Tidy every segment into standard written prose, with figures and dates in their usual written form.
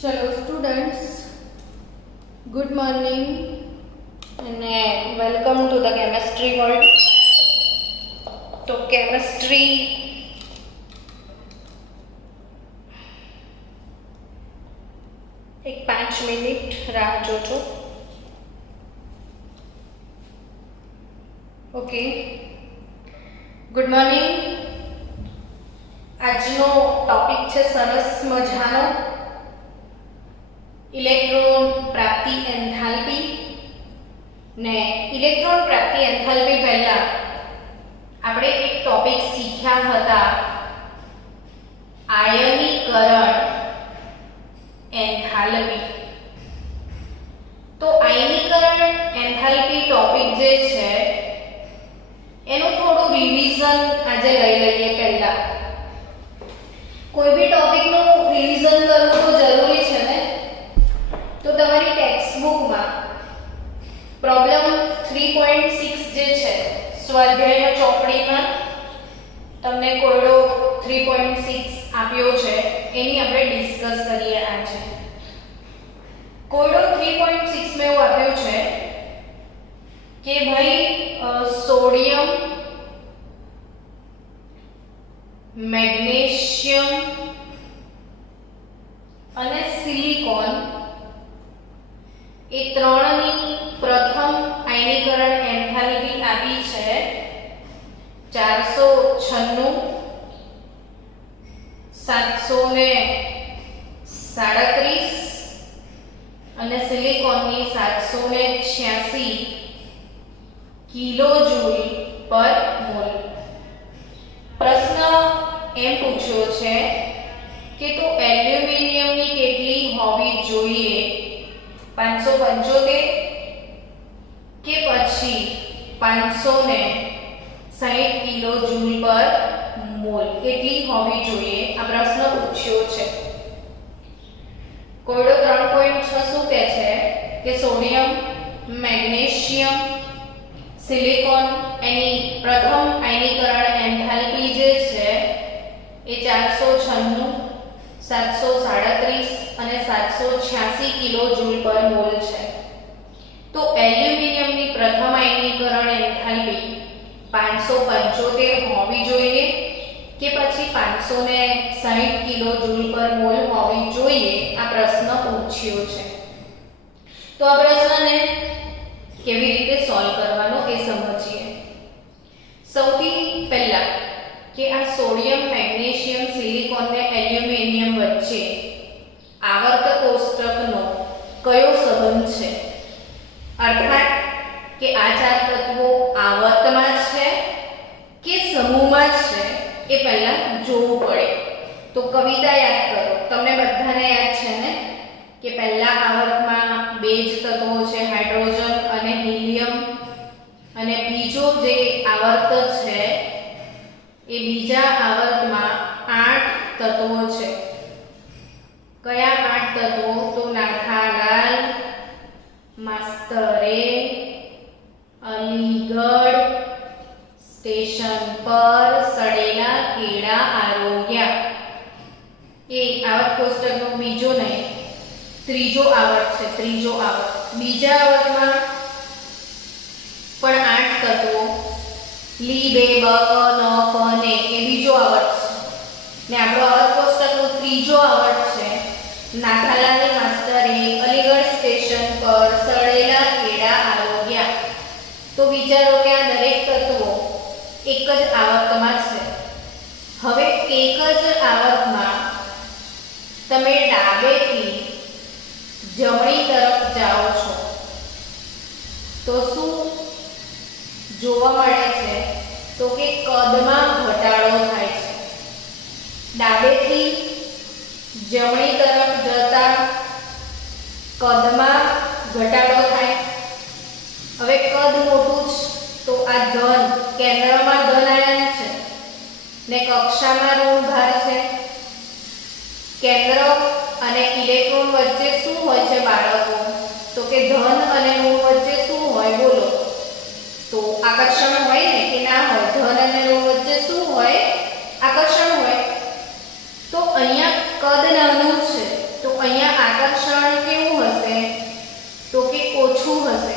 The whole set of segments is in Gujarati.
Hello students, good morning and welcome to the chemistry world. तो chemistry एक 5 મિનિટ રાહ જોજો. Okay, good morning. આજનો ટોપિક છે સરસ મજાનો ઇલેક્ટ્રોન પ્રાપ્તિ એન્થાલ્પી. ને ઇલેક્ટ્રોન પ્રાપ્તિ એન્થાલ્પી પહેલા આપણે એક ટોપિક શીખ્યા હતા, આયનીકરણ એન્થાલ્પી. તો આયનીકરણ એન્થાલ્પી ટોપિક જે છે એનું થોડું રિવિઝન આજે લઈ લઈએ. પહેલા કોઈ બી ટોપિકનું રિવિઝન કરવું તો જરૂરી છે ને. તો તમારી ટેક્સ્ટબુકમાં પ્રોબ્લેમ 3.6 જે છે સ્વાધ્યાય ચોપડીમાં તમને કોયડો 3.6 આપ્યો છે, એની આપણે ડિસ્કસ કરીએ આજે. કોયડો 3.6 માં એવું આપ્યું છે કે ભાઈ સોડિયમ, મેગ્નેશિયમ અને સિલિકોન એ ત્રણની પ્રથમ આયનીકરણ એન્થાલ્પી આપી છે 496, 737 અને સિલિકોનની 786 કિલોજૂલ પર મોલ. પ્રશ્ન એમ પૂછ્યો છે કે તો એલ્યુમિનિયમની કેટલી હોવી જોઈએ, 575 કે પછી 560 કિલોજૂલ પર મોલ કેટલી હોવી જોઈએ? આ પ્રશ્ન પૂછ્યો છે. કોયડો 3.6 શું કહે છે કે સોડિયમ, મેગ્નેશિયમ, સિલિકોન એની પ્રથમ આયનીકરણ એન્થાલ્પી જે છે એ 496, 737 અને 786 કિલોજૂલ પર મોલ છે. તો એલ્યુમિનિયમની પ્રથમ આયનીકરણ એન્થાલ્પી 575 હોવી જોઈએ કે પછી 560 કિલોજૂલ પર મોલ હોવી જોઈએ? આ પ્રશ્ન પૂછ્યો છે. તો આ પ્રશ્નને કેવી રીતે સોલ્વ કરવાનો એ સમજીએ. સૌથી પહેલા કે આ સોડિયમ, મેગ્નેશિયમ, સિલિકોન અને એલ્યુમિનિયમ વચ્ચે આવર્ત કોષ્ટકનો કયો સંબંધ છે? અર્થાત કે આ ચાર તત્વો આવર્તમાં છે કે સમૂહમાં છે એ પહેલા જોવું પડે. તો કવિતા યાદ કરો, તમને બધાને યાદ છે ને કે પહેલા આવર્તમાં બે જ તત્વો છે, હાઇડ્રોજન અને હિલિયમ, અને બીજો જે આવર્ત છે એ બીજા આવર્તમાં 8 તત્વો છે. કયા 8 તત્વો? તો નાથાલાલ, માસ્તરે, અલીગઢ, સ્ટેશન પર, સડેલા, કેળા, આરોગ્યા. એ આવર્ત કોષ્ટકનો બીજો નહીં, ત્રીજો આવર્ત છે. ત્રીજો આવર્ત. બીજા આવર્તમાં પણ 8 તત્વો, લી, બે, બ, ક, ન, ફ, ને એ બીજો આવર્ત છે. ને આપણો આવર્ત કોષ્ટકનો ત્રીજો આવર્ત છે નાથાલાલ, માસ્તરે, અલીગઢ, સ્ટેશન પર, સડેલા, કેળા, આરોગ્યા. તો વિચારો કે આ દરેક તત્વો એક જ આવર્તમાં છે. હવે એક જ આવર્તમાં તમે ડાબેથી જમણી તરફ જાઓ છો તો શું જોવા મળે છે? તો કે કદમાં ઘટાડો થાય છે. ડાબેથી જમણી તરફ જતા કદમાં ઘટાડો થાય. હવે કદ મોટું છે તો આ ધન, કેન્દ્રમાં ધન આયન છે ને કક્ષામાં ઋણ ભાર છે. કેન્દ્ર અને ઇલેક્ટ્રોન વચ્ચે શું હોય છે બાળકો? તો કે ધન અને ઋણ વચ્ચે શું હોય? બોલો. તો આકર્ષણ હોય ને કે ના હોય? ધન અને ઋણ વચ્ચે શું હોય? આકર્ષણ હોય. તો અહીંયા કદ નાનું છે તો અહીંયા આકર્ષણ કેવું હશે તો કે ઓછું હશે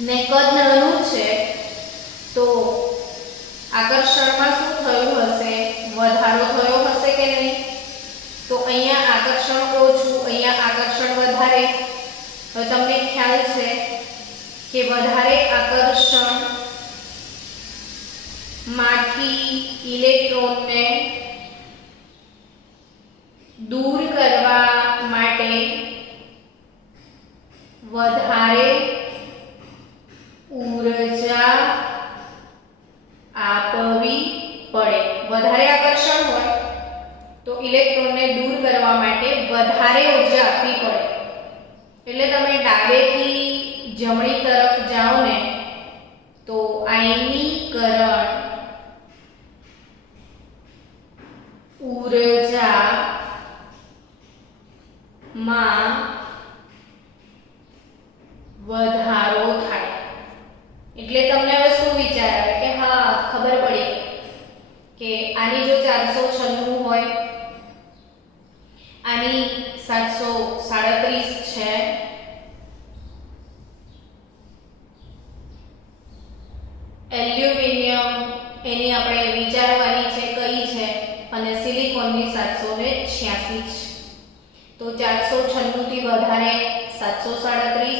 ને કદ નાનું છે તો આકર્ષણમાં શું થયું હશે વધારો થયો હશે કે નહીં તો અહીંયા આકર્ષણ ઓછું અહીંયા આકર્ષણ વધારે હવે તમને ખ્યાલ છે કે વધારે આકર્ષણ માંથી ઇલેક્ટ્રોનને દૂર કરવા માટે વધારે ઊર્જા આપવી પડે વધારે આકર્ષણ હોય તો ઇલેક્ટ્રોનને દૂર કરવા માટે વધારે ઊર્જા આપવી પડે એટલે તમે ડાબેથી જમણી તરફ જાઓ ને તો આયનીકરણ ઊર્જા માં વધારો થાય એટલે તમને હવે શું વિચાર આવે કે હા ખબર પડી કે આની જો 496 હોય આની 737 છે એલ્યુમિનિયમ એની આપણે વિચારવાની છે કઈ છે અને સિલિકોનની 786 છે તો 496 થી વધારે 737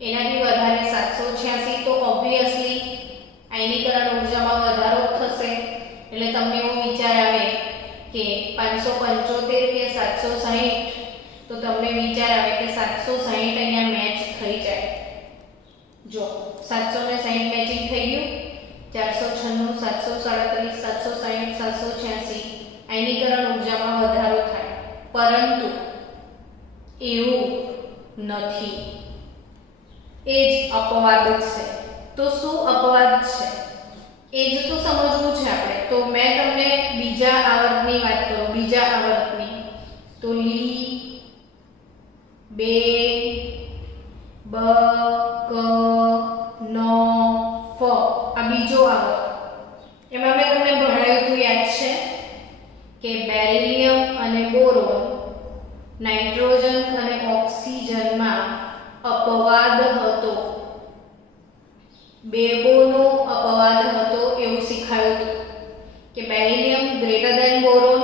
એનાથી વધારે 786 તો ઓબ્વિયસલી આયનીકરણ ઊર્જામાં વધારો થશે એટલે તમને એવો વિચાર આવે કે 575 કે 760 તો તમને વિચાર આવે કે 760 અહીંયા મેચ થઈ જાય જો 760 મેચિંગ થઈ ગયું 496 737 760 786 આયનીકરણ ઊર્જામાં વધારો થાય પરંતુ એવું નથી એ જ અપવાદ છે તો શું અપવાદ છે એ જ તો સમજવું છે આપણે તો મેં તમને બીજા આવર્તની વાત કરું બીજા આવર્તની તો લી બે બ ક નો ફ આ બીજો આવર્ત એમાં મેં તમને ભણાવ્યું હતું યાદ છે કે બેરિલિયમ અને બોરોન નાઇટ્રોજન અને ઓક્સિજનમાં અપવાદ હતો બેબોનો અપવાદ હતો એવું શીખાયું હતું કે બેરિલિયમ ગ્રેટર ધેન બોરોન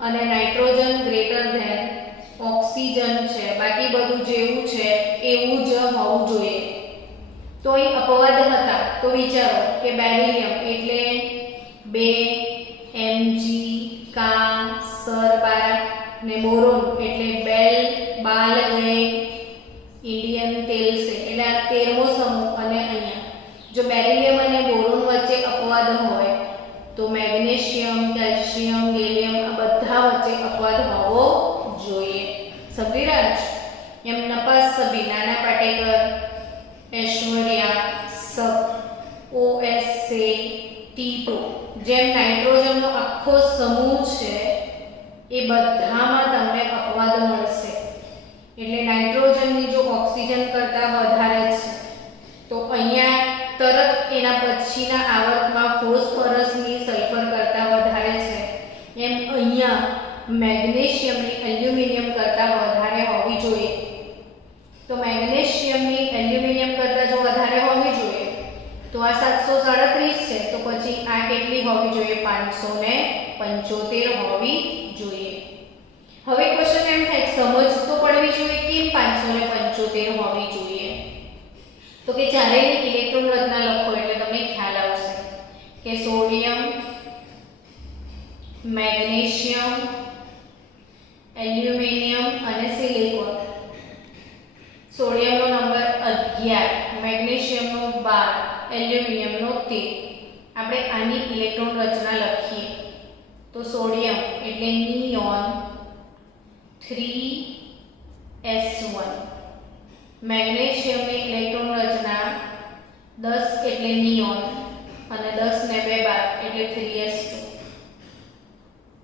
અને નાઇટ્રોજન ગ્રેટર ધેન ઓક્સિજન છે બાકી બધું જેવું છે એવું જ હોવું જોઈએ તો અહીં અપવાદ હતા તો વિચારો કે બેરિલિયમ એટલે 2 Mg કા સર 12 ને બોરોન એટલે બેલ બાલ ગયે ઇન્ડિયન તેલ છે એટલે આ 13મો સમૂહ અને અહીંયા જો બેરિલિયમ અને બોરોન વચ્ચે અપવાદ હોય તો મેગ્નેશિયમ કેલ્શિયમ ગેલિયમ આ બધા વચ્ચે અપવાદ હોવો જોઈએ સમજી રહ્યા છો એમ નપાસ સભી નાના પાટેકર ઐશ્વર્યા સબ OS છે T2 જેમ નાઇટ્રોજનનો આખો સમૂહ છે એ બધામાં તમને અપવાદ મળશે એટલે નાઇટ્રોજનની જો ઓક્સિજન કરતાં વધારે છે તો અહીંયા તરત એના પછીના આવર્તમાં ફોસ્ફરસની સલ્ફર કરતાં વધારે છે એમ અહીંયા મેગ્નેશિયમની એલ્યુમિનિયમ કરતાં વધારે હોવી જોઈએ તો મેગ્નેશિયમની એલ્યુમિનિયમ કરતાં જો વધારે હોવી જોઈએ તો આ 737 છે તો પછી આ કેટલી હોવી જોઈએ 575 હોવી જોઈએ હવે ક્વેશ્ચન એમ થાય સમજ તો પડવી જોઈએ કેમ 575 હોવી જોઈએ તો કે ચારેયની ઇલેક્ટ્રોન રચના લખો એટલે તમને ખ્યાલ આવશે કે સોડિયમ મેગ્નેશિયમ એલ્યુમિનિયમ અને સિલિકોન સોડિયમનો નંબર 11 મેગ્નેશિયમનો 12 એલ્યુમિનિયમનો 13 આપણે આની ઇલેક્ટ્રોન રચના લખીએ તો સોડિયમ એટલે નિયોન 3s1 મેગ્નેશિયમની ઇલેક્ટ્રોન રચના 10 એટલે નિયોન અને 10 ને 2 12 એટલે 3s2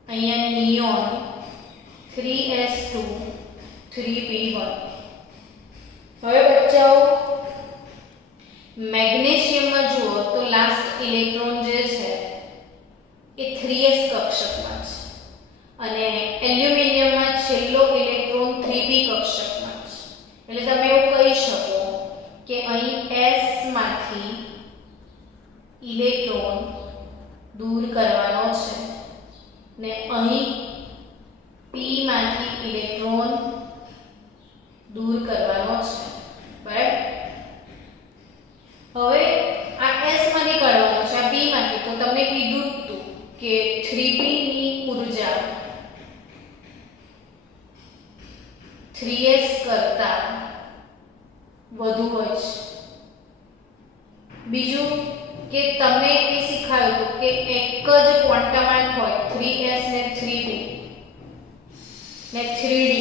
અહીંયા નિયોન 3s2 3p1 હવે બચ્ચાઓ મેગ્નેશિયમમાં જુઓ તો લાસ્ટ ઇલેક્ટ્રોન જે છે એ 3s કક્ષકમાં છે અને એલ્યુમિનિયમમાં છેલ્લો ઇલેક્ટ્રોન અહીં p માંથી ઇલેક્ટ્રોન દૂર કરવાનો છે, બરાબર. હવે આ s માંથી કાઢવાનો છે, આ p માંથી. તો તમને કીધું હતું કે 3p ની ઊર્જા 3s કરતા વધુ હોય છે. બીજું કે તમને એ શીખાયું હતું કે એક જ ક્વોન્ટમ હોય 3s ને 3p ને 3d,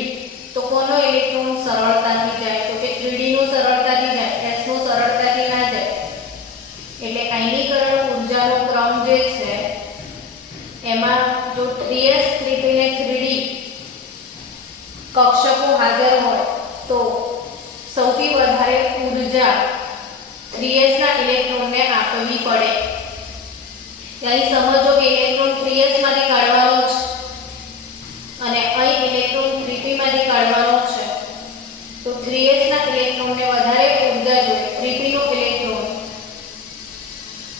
તો કોનો ઇલેક્ટ્રોન સરળતાથી જાય? તો કે 3d નો સરળતાથી જાય, s નો સરળતાથી ના જાય. એટલે આયનીકરણ ઊર્જાનો ક્રમ જે છે એમાં જો 3s 3p ને 3d કક્ષકો હાજર હોય તો સૌથી વધારે ઊર્જા 3s ના ઇલેક્ટ્રોનને આપવી પડે. અહીં સમજો કે ઇલેક્ટ્રોન 3s માંથી કાઢવાનો છે અને અહીં ઇલેક્ટ્રોન 3p માંથી કાઢવાનો છે. તો 3s ના ઇલેક્ટ્રોનને વધારે ઊર્જા જોઈએ.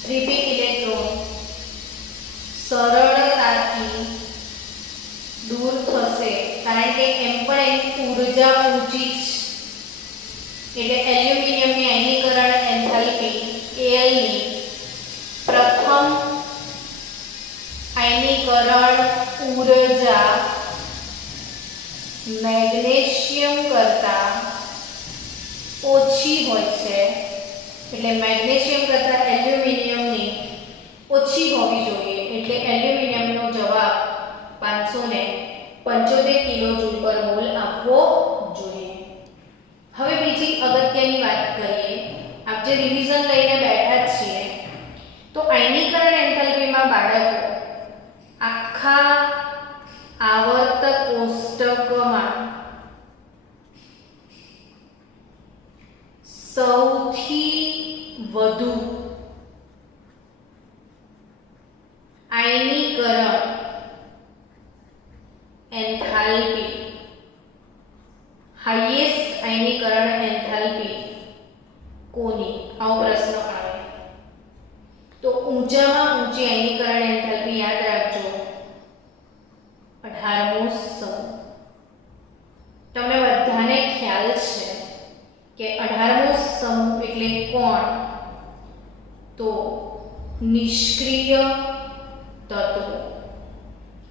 3p ઇલેક્ટ્રોન સરળતાથી દૂર થશે, કારણ કે એમ પણ એની ઊર્જા ઊંચી છે. એટલે એલ્યુમિનિયમની આયનીકરણ એન્થાલ્પી Al ની પ્રથમ આયનીકરણ ઊર્જા મેગ્નેશિયમ કરતા ઓછી હોય છે. એટલે મેગ્નેશિયમ કરતા એલ્યુમિનિયમની ઓછી હોવી જોઈએ. એટલે એલ્યુમિનિયમનો જવાબ 575 કિલોજૂલ પર મોલ આપવો જોઈએ. હવે બીજી અગત્યની વાત કરીએ. આપ જે રિવિઝન લઈને બેઠા છીએ, તો આયનીકરણ એન્થાલ્પીમાં બાળકો આખા આવર્તક કોષ્ટકમાં સૌથી વધુ આયનીકરણ એન્થાલ્પી, હાઈએસ્ટ આયનીકરણ એન્થાલ્પી કોની? આવો પ્રશ્ન આવે તો ઊંચામાં ઊંચી આયનીકરણ એન્થાલ્પી યાદ રાખજો 18મો સમૂહ. તમને બધાને ખ્યાલ છે કે 18મો સમૂહ એટલે કોણ? તો નિષ્ક્રિય તત્વો.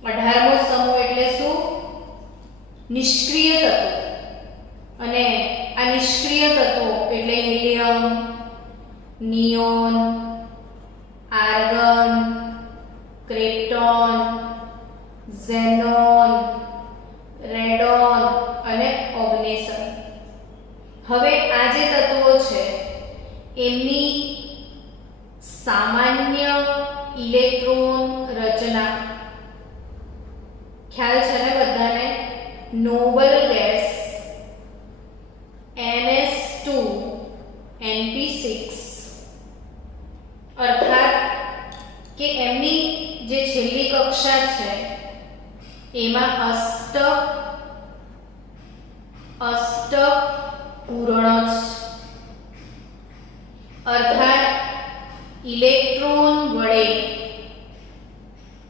18મો સમૂહ એટલે શું? નિષ્ક્રિય તત્વો. અને આ નિષ્ક્રિય તત્વો એટલે helium, neon, argon, krypton, xenon, radon અને ઓગ્નેસન. હવે આ જે તત્વો છે એમની સામાન્ય ઇલેક્ટ્રોન રચના ખ્યાલ છે ને બધાને? નોબલ ગેસ NS2 Np6, અર્થાત કે એમની જે છેલ્લી કક્ષા છે એમાં અષ્ટક પૂર્ણ છે. અર્થાત ઇલેક્ટ્રોન વડે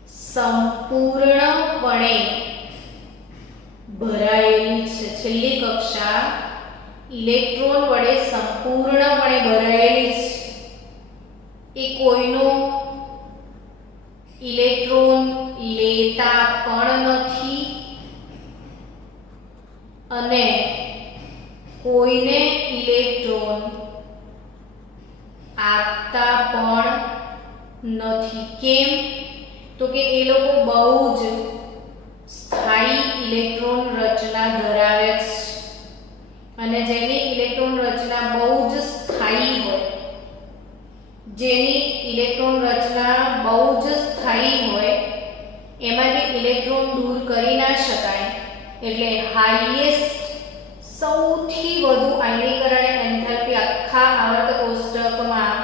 સંપૂર્ણપણે ભરાયેલી છે. છેલ્લી કક્ષા ઇલેક્ટ્રોન વડે સંપૂર્ણપણે ભરાયેલી છે. એ કોઈનો ઇલેક્ટ્રોન લેતા પણ નથી અને કોઈને ઇલેક્ટ્રોન આપતા પણ નથી. કેમ? તો કે એ લોકો બહુ જ સ્થાયી ઇલેક્ટ્રોન રચના ધરાવે છે. અને જેની ઇલેક્ટ્રોન રચના બહુ જ સ્થાયી હોય, એમાંથી ઇલેક્ટ્રોન દૂર કરી ના શકાય. એટલે હાઈએસ્ટ સૌથી વધુ આયનીકરણ એન્થાલ્પી આખા આવર્ત કોષ્ટકમાં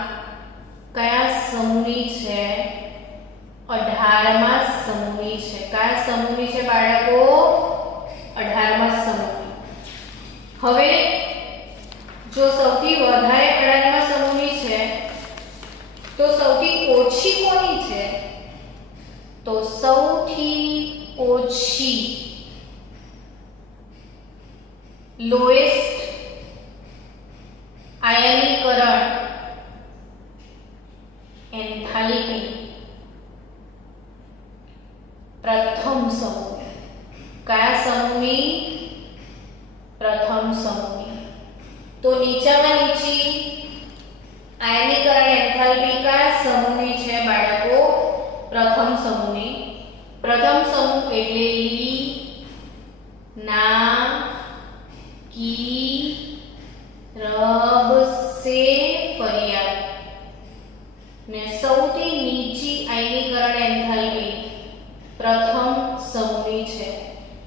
કયા સમૂહની છે? 18મા સમૂહની છે. કયા સમૂહની છે બાળકો? 18મા સમૂહની. હવે જો સૌથી વધારે 18મા સમૂહની છે તો સૌથી ઓછી કોની છે? તો સૌથી ઓછી લોએસ્ટ આયનીકરણ એન્થાલ્પી પ્રથમ સમૂહ. કયા સમૂહની? પ્રથમ સમૂહની. તો નીચામાં નીચી આયનીકરણ એન્થાલ્પી કયા સમૂહની છે બાળકો? પ્રથમ સમૂહની. પ્રથમ સમૂહ એટલે લી ના કી રબ સે ફરિયાદ ને સૌથી નીચી આયનીકરણ એન્થાલ્પી પ્રથમ સમૂહની છે.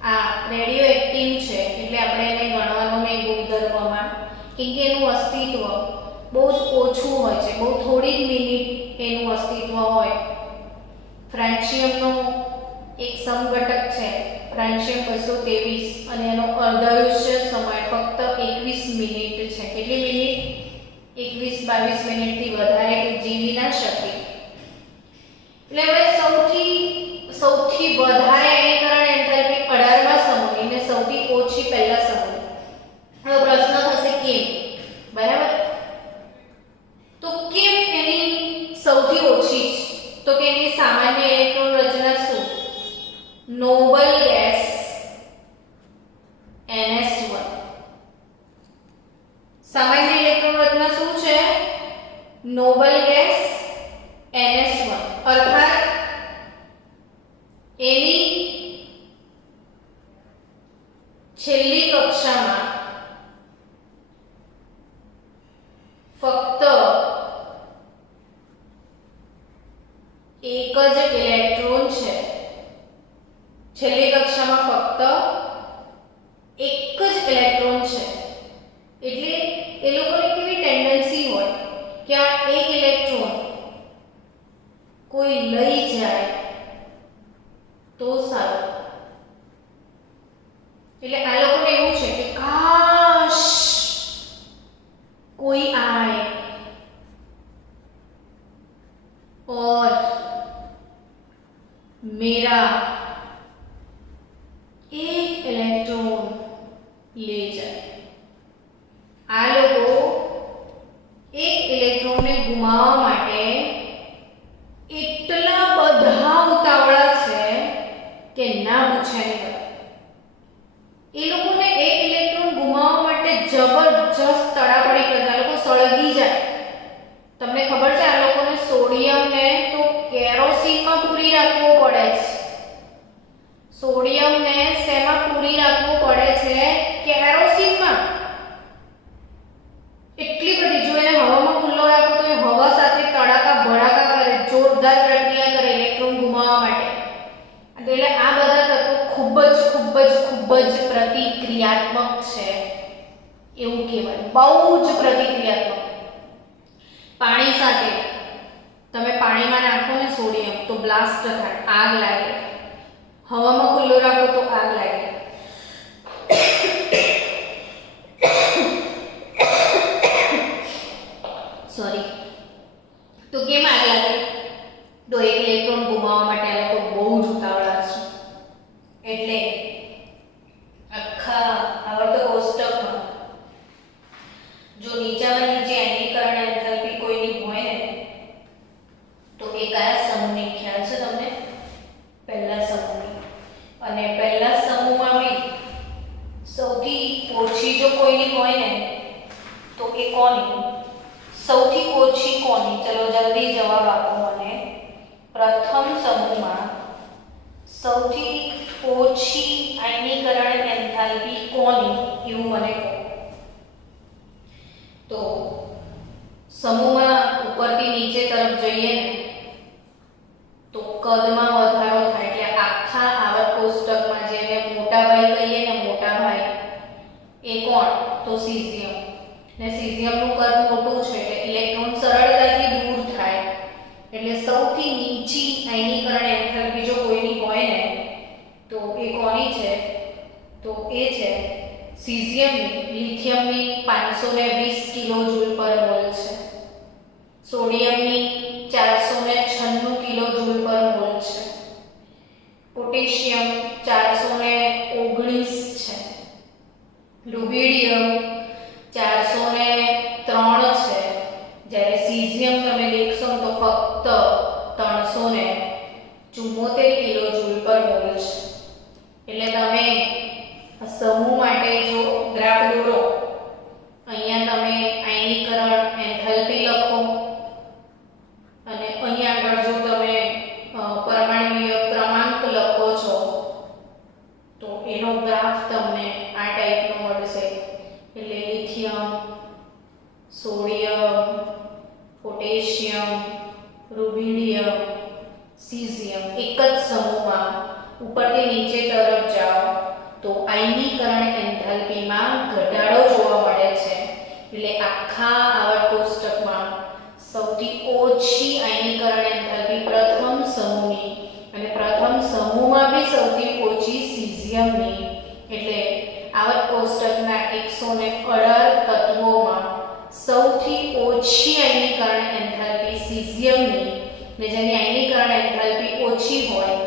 આ રેડિયો એક્ટિવ છે એટલે આપણે એને ગણવાનું નહીં ગુણધર્મમાં, કેમ કે એનું અસ્તિત્વ બહુ જ ઓછું હોય છે, બહુ થોડી જ મિનિટ એનું અસ્તિત્વ હોય. ફ્રાન્સિયમનો એક સમઘટક છે ફ્રાન્સિયમ 223 અને એનો અર્ધાયુષ્ય સમય ફક્ત 21 મિનિટ છે. કેટલી મિનિટ? 21-22 મિનિટથી વધારે જીવી ના શકે. એટલે હવે સૌથી વધારે આયનીકરણ એન્થાલ્પી 18મા સમૂહની ને સૌથી ઓછી પહેલા સમૂહની. હવે પ્રશ્ન થશે કેમ? બરાબર, તો કેમ એની સૌથી ઓછી છે? તો કે એની સામાન્ય ઇલેક્ટ્રોન રચના શું? Noble gas NS1. સામાન્ય ઇલેક્ટ્રોન રચના શું છે? Noble gas NS1. અર્થાત એની છેલ્લી કક્ષામાં ફક્ત એક જ ઇલેક્ટ્રોન છે. છેલ્લી કક્ષામાં ફક્ત એક જ ઇલેક્ટ્રોન છે. એટલે એ લોકોની કેવી ટેન્ડન્સી હોય કે આ એક ઇલેક્ટ્રોન કોઈ લઈ જાય તો સારું. એટલે આ લોકોને એવું છે કે કાશ કોઈ આए और मेरा एक इलेक्ट्रॉन ले जाए. આ લોકો એક ઇલેક્ટ્રોનને ગુમાવવા માટે એટલા બધા ઉતાવળા છે કે ના પૂછાય નહીં. એ લોકોને એક ઇલેક્ટ્રોન ગુમાવવા માટે જબરજસ્ત તડાપડી કરતા લોકો સળગી જાય. તમને ખબર છે આ લોકોને સોડિયમને તો કેરોસીનમાં પૂરી રાખવું પડે છે. સોડિયમને શેમાં પૂરી રાખવું પડે છે? કેરોસીનમાં. એટલી બધી, જો એને હવામાં ખુલ્લો રાખો તો એ હવા સાથે તડાકા ભડાકા કરે, જોરદાર પ્રક્રિયા કરે ઇલેક્ટ્રોન ગુમાવવા માટે. એટલે આ બધા તત્વો ખૂબ જ પ્રતિક્રિયાત્મક છે એવું કહેવાય. બહુ જ પ્રતિક્રિયાત્મક. પાણી સાથે તમે પાણીમાં નાખો ને સોડિયમ તો બ્લાસ્ટ થાય, આગ લાગે. હવામાં ખુલ્લો રાખો તો આગ લાગે. સોરી. તો કેમ આગ લાગે? તો એક ઇલેક્ટ્રોન ગુમાવવા માટે આ લોકો બહુ જ ઉતાવળા છે. એટલે આખા આવર્ત કોષ્ટકમાં જો નીચામાં નીચે આયનીકરણ એન્થાલ્પી કોઈની હોય ને તો એ કયા સમૂહની ખ્યાલ છે તમને? પહેલા સમૂહની. અને પહેલા સમૂહમાં બી સૌથી ઓછી જો કોઈની હોય ને તો એ કોની? સૌથી ઓછી કોની? ચલો જલ્દી જવાબ આપો મને. પ્રથમ સમૂહમાં સૌથી ઓછી આયનીકરણ એન્થાલ્પી કોની એવું મને કહો. તો સમૂહમાં ઉપરથી નીચે તરફ જઈએ ને તો કદમાં વધારો થાય. એટલે આખા આવર્ત કોષ્ટકમાં જેને મોટા ભાઈ કહીએ ને, મોટા ભાઈ એ કોણ? તો સીઝિયમ. ને સીઝિયમનું કદ મોટું છે એટલે ઇલેક્ટ્રોન સરળતાથી દૂર થાય. એટલે સૌથી નીચી આયનીકરણ એન્થાલ્પી જો કોઈની હોય ને તો એ કોની છે? તો એ છે સીઝિયમની. લિથિયમની 520 કિલોજૂલ પર મોલ છે. સોડિયમની 496 કિલોજૂલ પર મોલ છે. પોટેશિયમ મેગ્નેશિયમ 419 છે, રુબિડિયમ 403 છે, જ્યારે સીઝિયમ તમે દેખશો તો ફક્ત 374 કિલોજૂલ પર મોલ છે. એટલે તમે સમૂહ માટે જો ગ્રાફ દોરો, અહીંયા તમે આયનીકરણ એન્થાલ્પી લખો અને અહીંયા આગળ જો તમે પરમાણ્વીય ક્રમાંક લખો છો તો એનો ગ્રાફ તમને આ ટાઈપનો મળશે. એટલે lithium, sodium, potassium, rubidium, caesium એક જ સમૂહમાં ઉપરથી નીચે તરફ જાઓ તો આયનીકરણ એન્થાલ્પીમાં ઘટાડો જોવા મળે છે. એટલે આખા આવર્ત કોષ્ટકમાં સૌથી ઓછી આયનીકરણ એન્થાલ્પી પ્રથમ સમૂહની અને પ્રથમ સમૂહમાં બી સૌથી ઓછી સીઝિયમની. એટલે આવર્ત કોષ્ટકના 118 તત્વોમાં સૌથી ઓછી આયનીકરણ એન્થાલ્પી સીઝિયમની, ને જેની આયનીકરણ એન્થાલ્પી ઓછી હોય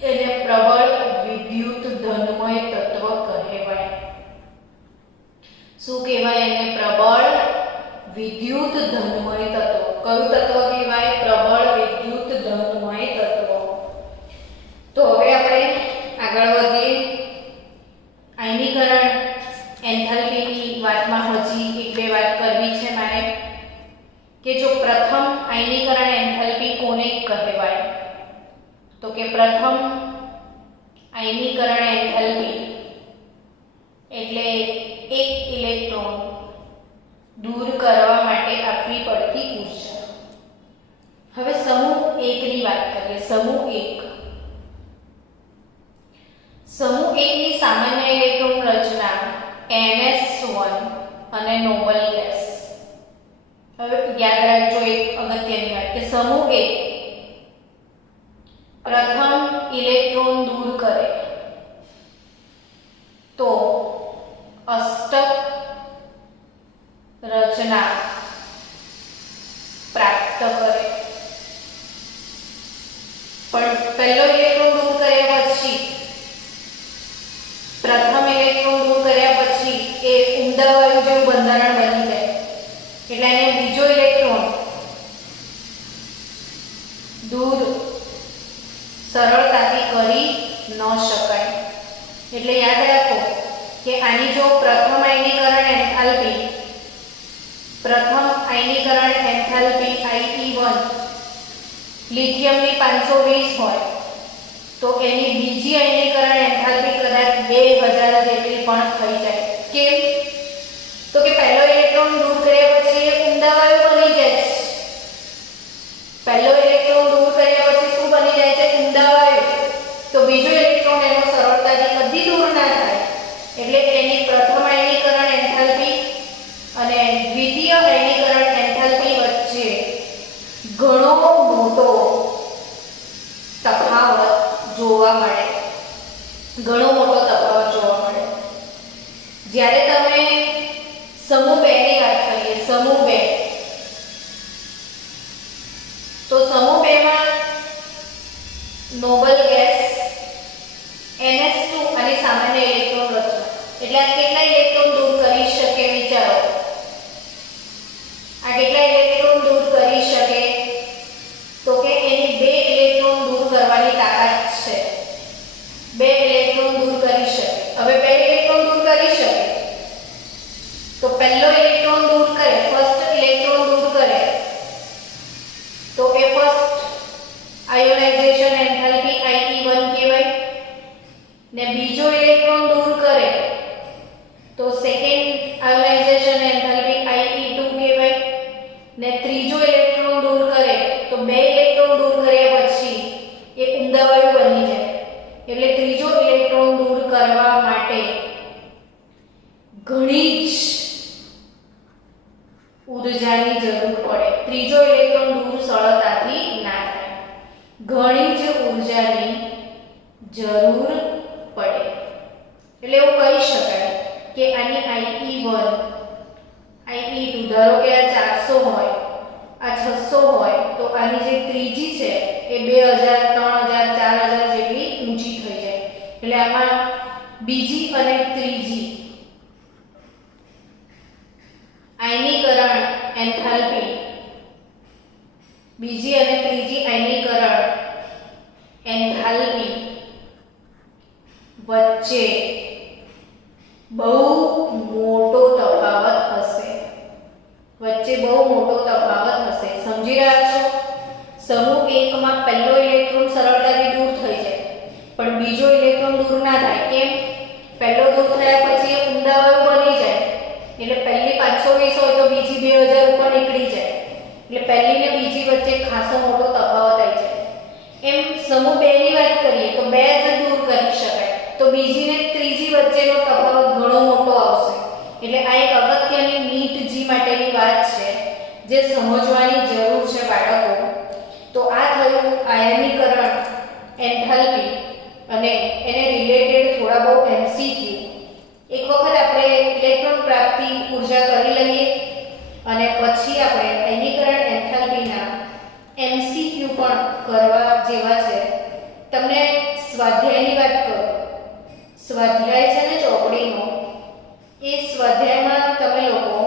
એને પ્રબળ વિદ્યુત ધનમય તત્વ કહેવાય. શું કહેવાય એને? પ્રબળ વિદ્યુત ધનમય તત્વ. કયું તત્વ કહેવાય? પ્રબળ વિદ્યુત ધનમય તત્વ. તો હવે આપણે આગળ વધીએ. આયનીકરણ એન્થાલ્પીની વાતમાં હજી એક બે વાત કરવી છે મારે કે જો પ્રથમ આયનીકરણ એન્થાલ્પી કોને કહેવાય? તો કે પ્રથમ આયનીકરણ એન્થાલ્પી એટલે એક ઇલેક્ટ્રોન દૂર કરવા માટે આપવી પડતી ઊર્જા. હવે સમૂહ 1 ની વાત કરીએ. સમૂહ 1. સમૂહ 1 ની સામાન્ય ઇલેક્ટ્રોન રચના NS1 અને નોબલ ગેસ. હવે યાદ રાખજો એક અગત્યની વાત કે સમૂહ 1 પ્રથમ ઇલેક્ટ્રોન દૂર કરે તો અષ્ટક રચના પ્રાપ્ત કરે. પણ પહેલો ઇલેક્ટ્રોન દૂર કર્યા પછી, પ્રથમ ઇલેક્ટ્રોન દૂર કર્યા પછી એ ઉમદા વાયુ જેવું બંધારણ બની જાય. એટલે એને બીજો ઇલેક્ટ્રોન દૂર સરળતાથી કરી ન શકાય. એટલે યાદ રાખો કે આની જો પ્રથમ આયનીકરણ એન્થાલ્પી IE1 લિથિયમની 520 હોય તો એની બીજી આયનીકરણ એન્થાલ્પી કદાચ 2000 જેટલી પણ થઈ જાય. કેમ? તો કે પહેલો ઇલેક્ટ્રોન દૂર કર્યા પછી એ ઉમદા વાયુ બની જાય છે. પહેલો ઇલેક્ટ્રોન દૂર કર્યા પછી શું બની જાય છે? ઉમદા વાયુ. તો બીજો ઇલેક્ટ્રોન એનો સરળતાથી કદી દૂર ના થાય. એટલે એની પ્રથમ આયનીકરણ એન્થાલ્પી અને દ્વિતીય આયનીકરણ એન્થાલ્પી વચ્ચે ઘણો મોટો તફાવત જોવા મળે. ઘણો મોટો તફાવત જોવા મળે. જ્યારે તમે સમૂહ 2 ની વાત કરીએ, સમૂહ 2 તો સમૂહ 2 માં નોબલ ગેસ NS2 અને સામાન્ય ઇલેક્ટ્રોન રચના. એટલે આ કેટલા ઇલેક્ટ્રોન દૂર કરી શકે? વિચારો, આ કેટલા ઇલેક્ટ્રોન દૂર કરી શકે? તો કે એની 2 ઇલેક્ટ્રોન દૂર કરવાની તાકાત છે. 2 ઇલેક્ટ્રોન દૂર કરી શકે. હવે 2 ઇલેક્ટ્રોન દૂર કરી શકે તો પહેલો ઇલેક્ટ્રોન દૂર કરે, ફર્સ્ટ ઇલેક્ટ્રોન દૂર કરે તો એ ફર્સ્ટ આયોનાઇઝેશન એન્થાલ્પી IE1 કહેવાય. ને બીજો ઇલેક્ટ્રોન દૂર કરે તો સેકન્ડ આયોનાઇઝેશન એન્થાલ્પી IE2 કહેવાય. ને ત્રીજો ઇલેક્ટ્રોન દૂર કરે તો 2 ઇલેક્ટ્રોન દૂર કર્યા પછી એ ઉમદા વાયુ બની જાય. એટલે ત્રીજો ઇલેક્ટ્રોન દૂર કરવા માટે ઘણી જ ઊર્જાની જરૂર પડે. ત્રીજો ઇલેક્ટ્રોન દૂર સરળતાથી ના થાય. ઘણી જ ઊર્જાની જરૂર પડે. એટલે એવું કહી શકાય કે આની IE1 IE2 ધારો કે આ 400 હોય, આ 600 હોય તો આની જે ત્રીજી છે એ 2000 3000 4000 જેટલી ઊંચી એટલે આમાં બીજી અને ત્રીજી આયનીકરણ એન્થાલ્પી, બીજી અને ત્રીજી આયનીકરણ એન્થાલ્પી વચ્ચે બહુ મોટો તફાવત હશે, વચ્ચે બહુ મોટો તફાવત હશે. સમજી રહ્યા છો? સમૂહ 1 માં પહેલો ઇલેક્ટ્રોન સરળતાથી દૂર થઈ જાય પણ બીજો ઇલેક્ટ્રોન દૂર ના થાય. કેમ? પહેલો દૂર થયા પછી એ ઊંડા વાયુ બની જાય એટલે પહેલી 520 હોય તો બીજી 2000 ઉપર નીકળી જાય એટલે પહેલી ને બીજી વચ્ચે ખાસો મોટો તફાવત આવી જાય. એમ સમૂહ 2 ની વાત કરીએ તો 2 જ દૂર કરી શકાય તો બીજી ને ત્રીજી વચ્ચેનો તફાવત ઘણો મોટો આવશે. એટલે આ એક અગત્યની નીટ જી માટેની વાત છે જે સમજવાની જરૂર છે બાળકો. તો આ થયું આયનીકરણ એન્થાલ્પી અને એને રિલેટેડ થોડા બહુ એમસીક્યુ. એક વખત આપણે ઇલેક્ટ્રોન પ્રાપ્તિ ઉર્જા કરી લઈએ અને પછી આપણે આયનીકરણ એન્થાલ્પીના એમસીક્યુ પણ કરવા જેવા છે. તમને સ્વાધ્યાયની વાત કરું. સ્વાધ્યાય છે ને ચોપડીનો, એ સ્વાધ્યાયમાં તમે લોકો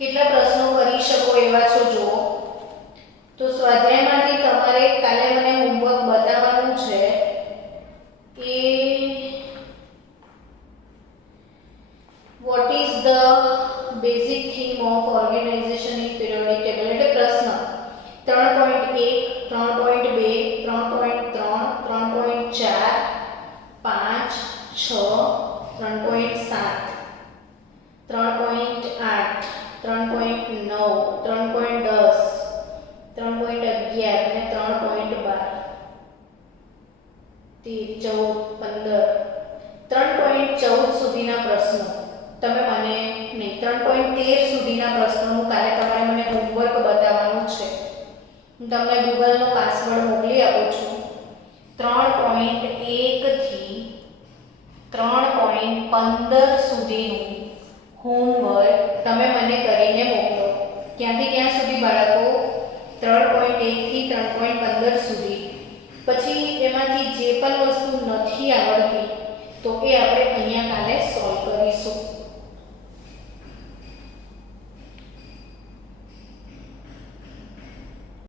કેટલા પ્રશ્નો કરી શકો એવા છો જુઓ. તો સ્વાધ્યાયમાંથી તમારે કાલે મને હોમવર્ક બતાવવાનું છે એ what is the basic theme of organization in periodic table. એટલે પ્રશ્ન 3.1 3.2 3.3 3.4 5 6 3.7 3.8 3.9 3.10 3.11 અને 3.12 13 14 15 3.14 સુધીના પ્રશ્નો તમે મને નહીં 3.13 સુધીના પ્રશ્નોનું કાલે તમારે મને હોમવર્ક બતાવવાનું છે. હું તમને ગૂગલનો પાસવર્ડ મોકલી આપું છું. 3.1 થી 3.15 સુધીનું હોમવર્ક તમે મને કરીને મોકલો. ક્યાંથી ક્યાં સુધી બાળકો? 3.1 થી 3.15 સુધી. પછી એમાંથી જે પણ વસ્તુ નથી આવડતી તો એ આપણે